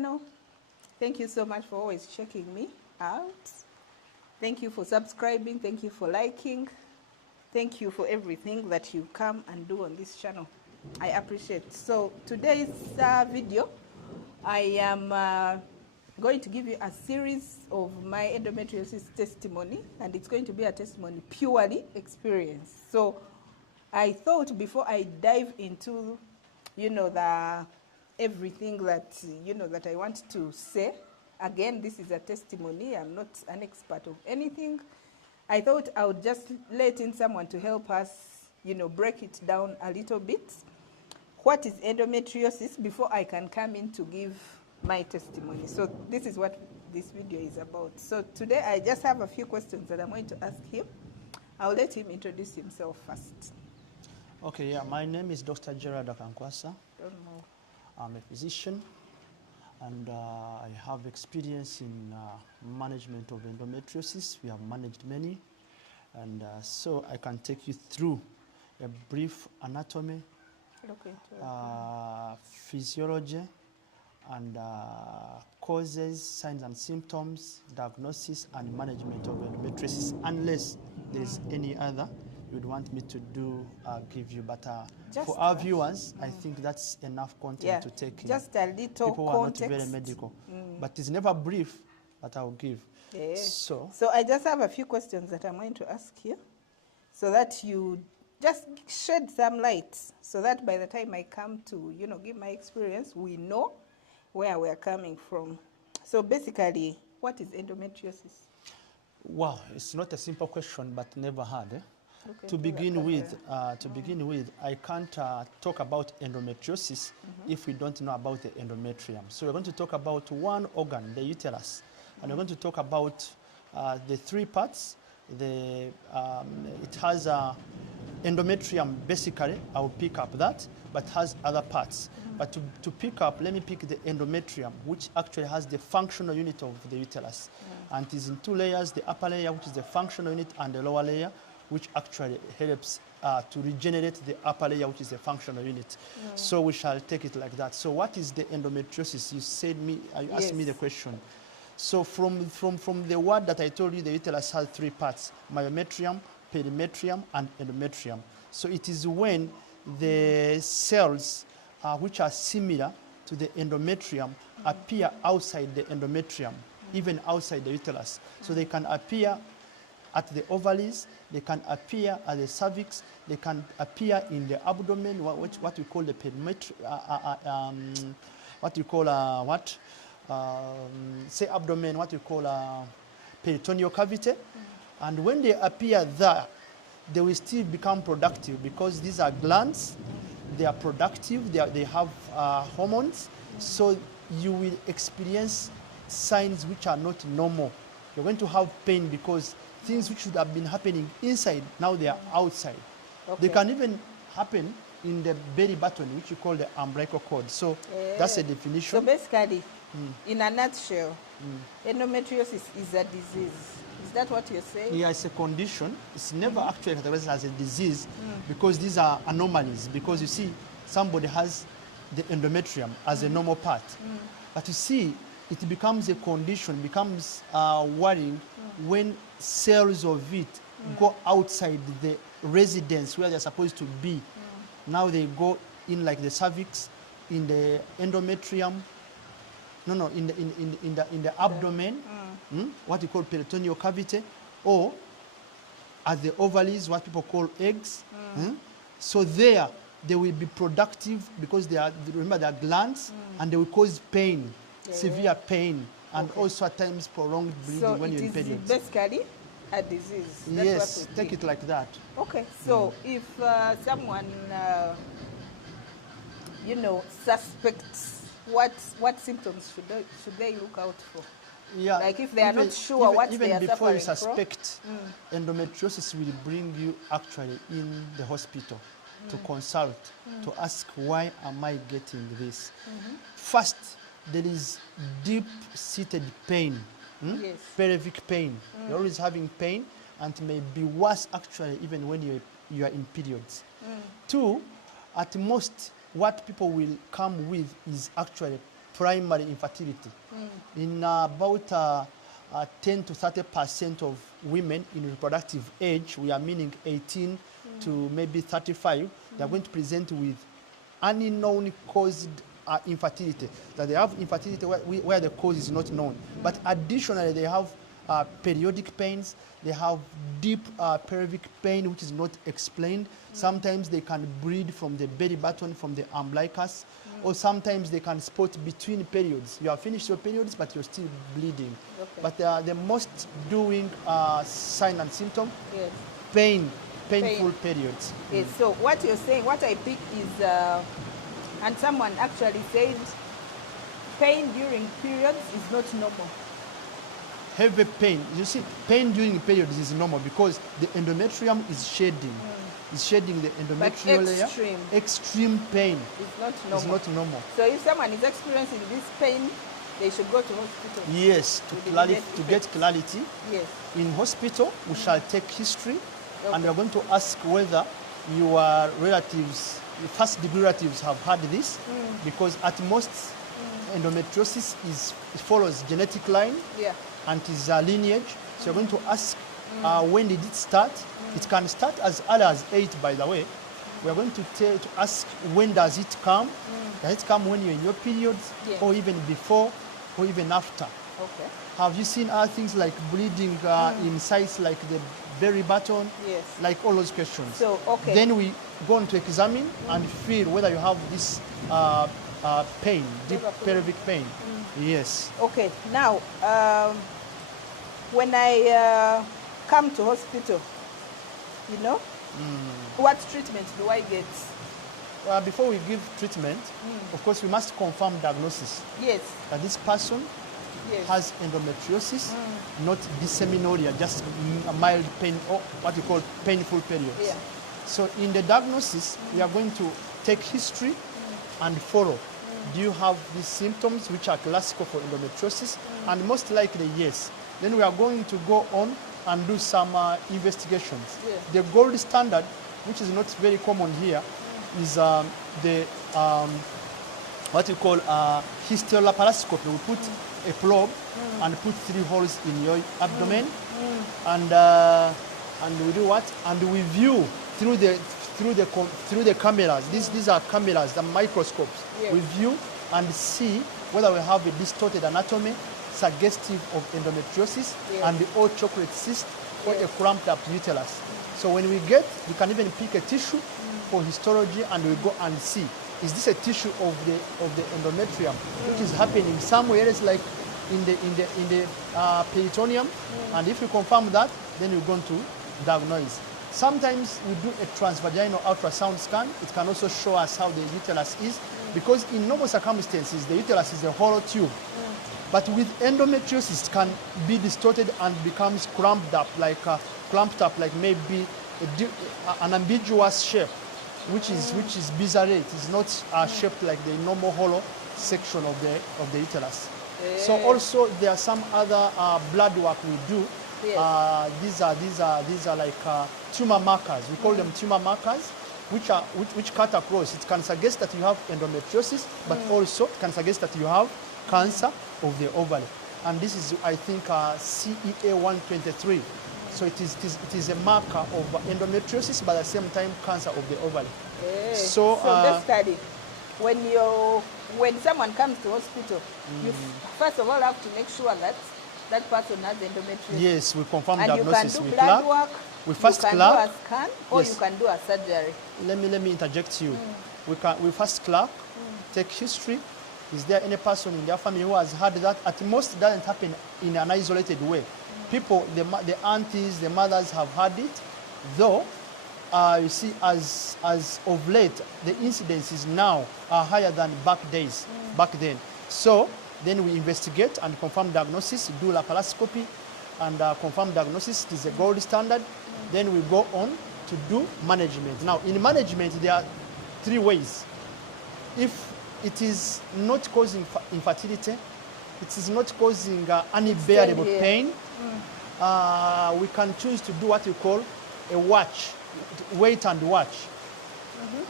No, thank you so much for always checking me out. Thank you for subscribing. Thank you for liking. Thank you for everything that you come and do on this channel. I appreciate. So today's video, I am going to give you a series of my endometriosis testimony, and it's going to be a testimony purely experience. So I thought before I dive into, the everything that, that I want to say, again, this is a testimony. I'm not an expert of anything. I thought I would just let in someone to help us, break it down a little bit. What is endometriosis before I can come in to give my testimony? So this is what this video is about. So today I just have a few questions that I'm going to ask him. I'll let him introduce himself first. Okay, yeah, my name is Dr. Gerard Akankwasa. Don't know. I'm a physician, and I have experience in management of endometriosis. We have managed many, and so I can take you through a brief anatomy, physiology, and causes, signs and symptoms, diagnosis, and management of endometriosis, unless there's any other you'd want me to do, give you. But for our viewers, I think that's enough content to take in. Just a little people context. Who are not very medical. But it's never brief, but I'll give. Yeah. So I just have a few questions that I'm going to ask you, so that you just shed some light, so that by the time I come to, give my experience, we know where we're coming from. So basically, what is endometriosis? Wow, it's not a simple question, but never hard. Okay, to begin with, I can't talk about endometriosis if we don't know about the endometrium. So we're going to talk about one organ, the uterus, and we're going to talk about the three parts. It has endometrium, basically. I'll pick up that, but has other parts. But to pick up, let me pick the endometrium, which actually has the functional unit of the uterus. And it is in two layers, the upper layer, which is the functional unit, and the lower layer, which actually helps to regenerate the upper layer, which is the functional unit. So we shall take it like that. So what is the endometriosis? You asked me the question. So from the word that I told you, the uterus has three parts: myometrium, perimetrium, and endometrium. So it is when the cells which are similar to the endometrium appear outside the endometrium, even outside the uterus. So they can appear at the ovaries, they can appear at the cervix, they can appear in the abdomen, what we call the perimetrium, abdomen, what we call peritoneal cavity. And when they appear there, they will still become productive, because these are glands, they are productive, they have hormones, so you will experience signs which are not normal. You're going to have pain because things which should have been happening inside, now they are outside. They can even happen in the belly button, which you call the umbilical cord. So that's a definition. So basically, in a nutshell, endometriosis is a disease. Is that what you're saying? Yeah, it's a condition. It's never actually categorized as a disease, because these are anomalies. Because you see, somebody has the endometrium as a normal part. But you see, it becomes a condition, becomes worrying when cells of it go outside the residence where they're supposed to be. Now they go in, like the cervix, in the endometrium, in the abdomen, what you call peritoneal cavity, or at the ovaries, what people call eggs. So there, they will be productive because remember, they are glands, and they will cause pain, severe pain, and also at times prolonged bleeding when you're in periods. So it is basically a disease. That's yes, take it like that. Okay, so if someone, suspects, what symptoms should they look out for? Yeah, like if they are not sure what they are suffering from. Even before you suspect, endometriosis will bring you actually in the hospital to consult, to ask, why am I getting this? First, there is deep-seated pain, pelvic pain. You're always having pain, and it may be worse actually even when you are in periods. Two, at most, what people will come with is actually primary infertility. In about 10 to 30% of women in reproductive age, we are meaning 18 to maybe 35, they are going to present with unknown caused infertility. That they have infertility where the cause is not known. But additionally, they have periodic pains, they have deep pelvic pain which is not explained. Sometimes they can bleed from the belly button, from the umbilicus, or sometimes they can spot between periods. You have finished your periods, but you're still bleeding. Okay. But the most doing sign and symptom, Yes. painful periods. Yes. So what you're saying, what I picked is, and someone actually said, pain during periods is not normal. Heavy pain. You see, pain during periods is normal because the endometrium is shedding. It's shedding the endometrial layer. Extreme pain It's not normal. is not normal. So if someone is experiencing this pain, they should go to hospital. Yes, to get clarity. Yes. In hospital, we shall take history, and we are going to ask whether your relatives, your first-degree relatives, have had this, because at most endometriosis it follows genetic line. Yeah. And it is a lineage. So you're going to ask when did it start? It can start as early as 8, by the way. We're going to ask when does it come? Does it come when you're in your periods, or even before, or even after? Okay. Have you seen other things like bleeding in sites like the belly button? Yes. Like all those questions. So, okay. Then we go on to examine and feel whether you have this pain, deep pelvic pain. Yes. Okay. Now, when I come to hospital, you know, what treatment do I get? Well, before we give treatment, of course, we must confirm diagnosis. Yes. That this person has endometriosis, not dysmenorrhea, just a mild pain, or what we call painful periods. Yeah. So in the diagnosis, we are going to take history and follow. Do you have these symptoms which are classical for endometriosis? And most likely, yes. Then we are going to go on and do some investigations. Yeah. The gold standard, which is not very common here, is the what we call histolaparoscopy. We put a probe and put 3 holes in your abdomen, and we do what? And we view through the cameras. These are cameras, the microscopes. Yes. We view and see whether we have a distorted anatomy suggestive of endometriosis and the old chocolate cyst or a cramped up uterus. So when we can even pick a tissue for histology, and we go and see, is this a tissue of the endometrium, which is happening somewhere else, like in the peritoneum, and if we confirm that, then we're going to diagnose. Sometimes we do a transvaginal ultrasound scan. It can also show us how the uterus is, because in normal circumstances, the uterus is a hollow tube. But with endometriosis, it can be distorted and becomes clamped up like maybe an ambiguous shape, which is bizarre. It is not shaped like the normal hollow section of the uterus. So also there are some other blood work we do. These are like tumor markers. We call them tumor markers, which cut across. It can suggest that you have endometriosis, but also it can suggest that you have cancer of the ovary. And this is, I think, CEA123. So it is a marker of endometriosis, but at the same time cancer of the ovary. So the study, when someone comes to hospital, you first of all have to make sure that that person has endometriosis. Yes, we confirm and diagnosis. You can do blood work. We first you can clap. do a scan, or you can do a surgery. Let me interject you. We first clap, take history. Is there any person in their family who has had that? At most, it doesn't happen in an isolated way. People, the aunties, the mothers have had it, though. You see, as of late, the incidences now are higher than back then. So then we investigate and confirm diagnosis, do laparoscopy, and confirm diagnosis. It is a gold standard. Then we go on to do management. Now, in management, there are 3 ways. If it is not causing infertility, it is not causing unbearable pain, we can choose to do what we call a watch, wait and watch.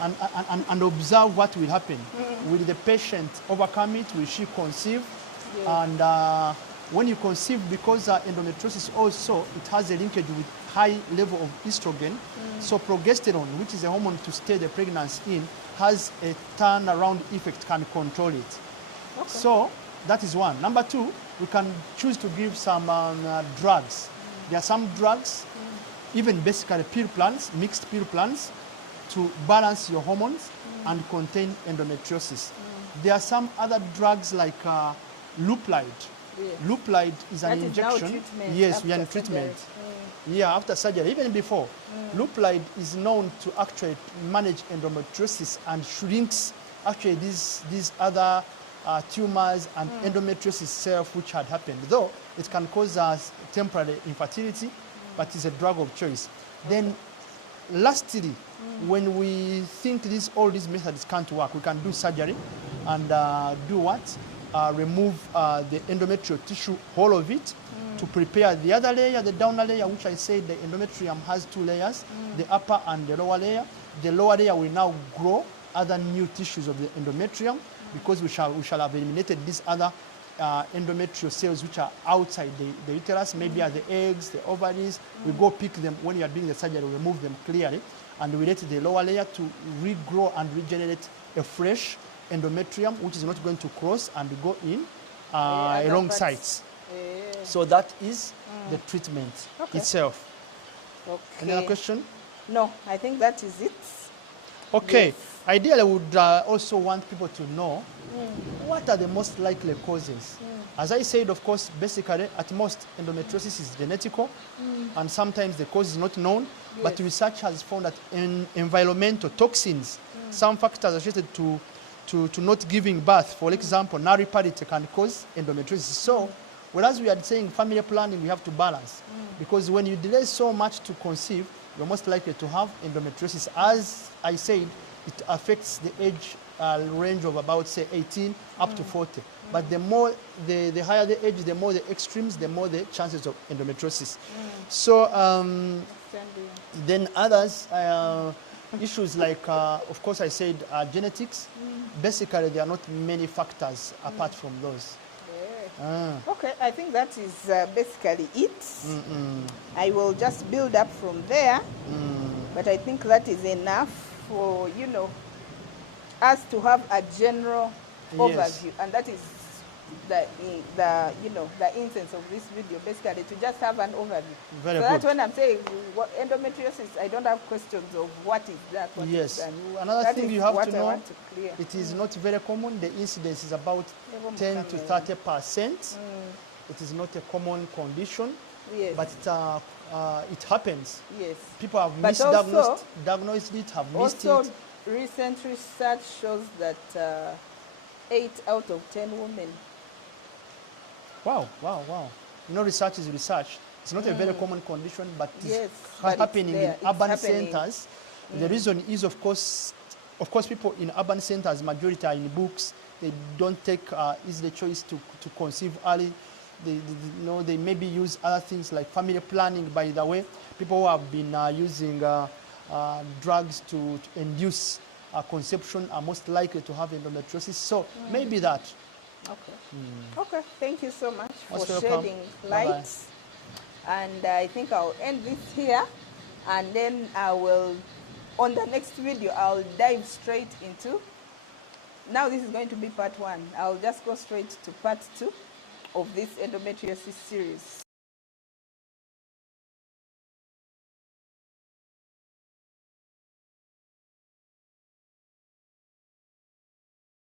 and observe what will happen. Will the patient overcome it? Will she conceive? Yes. And when you conceive, because endometriosis also, it has a linkage with high level of estrogen. So progesterone, which is a hormone to stay the pregnancy in, has a turnaround effect, can control it. Okay. So that is one. Number two, we can choose to give some drugs. There are some drugs, even basically pill plants, mixed pill plants, to balance your hormones and contain endometriosis. There are some other drugs like Lupulide. Yes. Lupulide is an That is now injection. treatment Yes, we are in after treatment. surgery. Yeah, after surgery, even before. Lupulide is known to actually manage endometriosis and shrinks actually these other tumors and endometriosis itself which had happened. Though it can cause us temporary infertility, but it's a drug of choice. Then lastly, when we think all these methods can't work, we can do surgery and do what? Remove the endometrial tissue, whole of it, to prepare the other layer, the downer layer, which I said the endometrium has two layers, the upper and the lower layer. The lower layer will now grow other new tissues of the endometrium, because we shall have eliminated these other endometrial cells which are outside the uterus, maybe are the eggs, the ovaries. We go pick them when you are doing the surgery, remove them clearly, and we let the lower layer to regrow and regenerate a fresh endometrium, which is not going to cross and go in along sides. So that is the treatment itself. Okay. Any other question? No, I think that is it. Okay. Yes. Ideally, I would also want people to know what are the most likely causes. As I said, of course, basically, at most, endometriosis is genetical, and sometimes the cause is not known. Yes. But research has found that environmental toxins, some factors associated to not giving birth, for example, nulliparity can cause endometriosis. So, whereas we are saying family planning, we have to balance. Because when you delay so much to conceive, you're most likely to have endometriosis. As I said, it affects the age range of about, say, 18 up to 40. But the more, the higher the age, the more the extremes, the more the chances of endometriosis. So then others, issues like, of course, I said genetics. Basically, there are not many factors apart from those. Okay, I think that is basically it. I will just build up from there. But I think that is enough for, us to have a general overview. And that is the essence of this video, basically, to just have an overview. Very so good. that's when I'm saying endometriosis, I don't have questions of what is that, what is that. Another That thing is you have what to I know, want to clear. it is not very common. The incidence is about 10 to 30%. It is not a common condition, Yes. but it happens. Yes. People have But diagnosed it, have missed Also, it. recent research shows that 8 out of 10 women. Wow. Research is research. It's not a very common condition, but Yes, it's but happening it's there. in It's urban happening. centers. The reason is, of course, people in urban centers, majority are in books. They don't take easy choice to conceive early. They maybe use other things like family planning. By the way, people who have been using drugs to induce conception are most likely to have endometriosis. So maybe that. Okay. Okay. Thank you so much Most for welcome. shedding light. Bye-bye. And I think I'll end this here. And then I will, on the next video, I'll dive straight into. Now this is going to be part 1. I'll just go straight to part 2 of this endometriosis series.